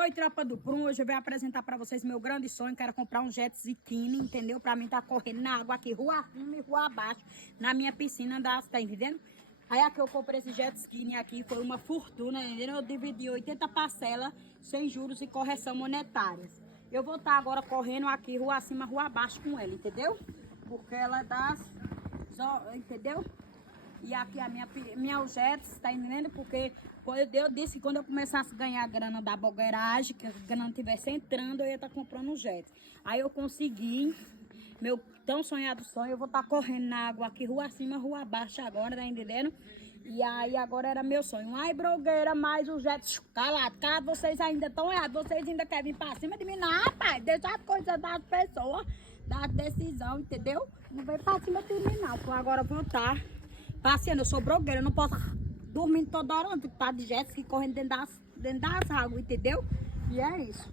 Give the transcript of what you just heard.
Oi, tropa do Prum, hoje eu venho apresentar pra vocês meu grande sonho, quero comprar um jet ski, entendeu? Pra mim tá correndo na água aqui, rua acima e rua abaixo, na minha piscina, tá entendendo? Aí aqui eu comprei esse jet ski aqui, foi uma fortuna, entendeu? Eu dividi 80 parcelas, sem juros e correção monetárias. Eu vou estar agora correndo aqui, rua acima, rua abaixo com ela, entendeu? Porque ela dá, entendeu? E aqui a minha Jets, tá entendendo? Porque eu disse que quando eu começasse a ganhar a grana da blogueiragem, que a grana estivesse entrando, eu ia estar comprando um jet. Aí eu consegui, meu tão sonhado sonho, eu vou estar correndo na água aqui, rua acima, rua abaixo agora, tá entendendo? E aí agora era meu sonho. Ai, blogueira, mais o jet, calado, vocês ainda estão errados, vocês ainda querem vir pra cima de mim. Não, rapaz, deixa as coisas das pessoas, da decisão, entendeu? Não vem pra cima de mim não, então agora eu vou estar passeando, eu sou blogueira, eu não posso dormir toda hora, tá de jet ski correndo dentro das águas, entendeu? E é isso.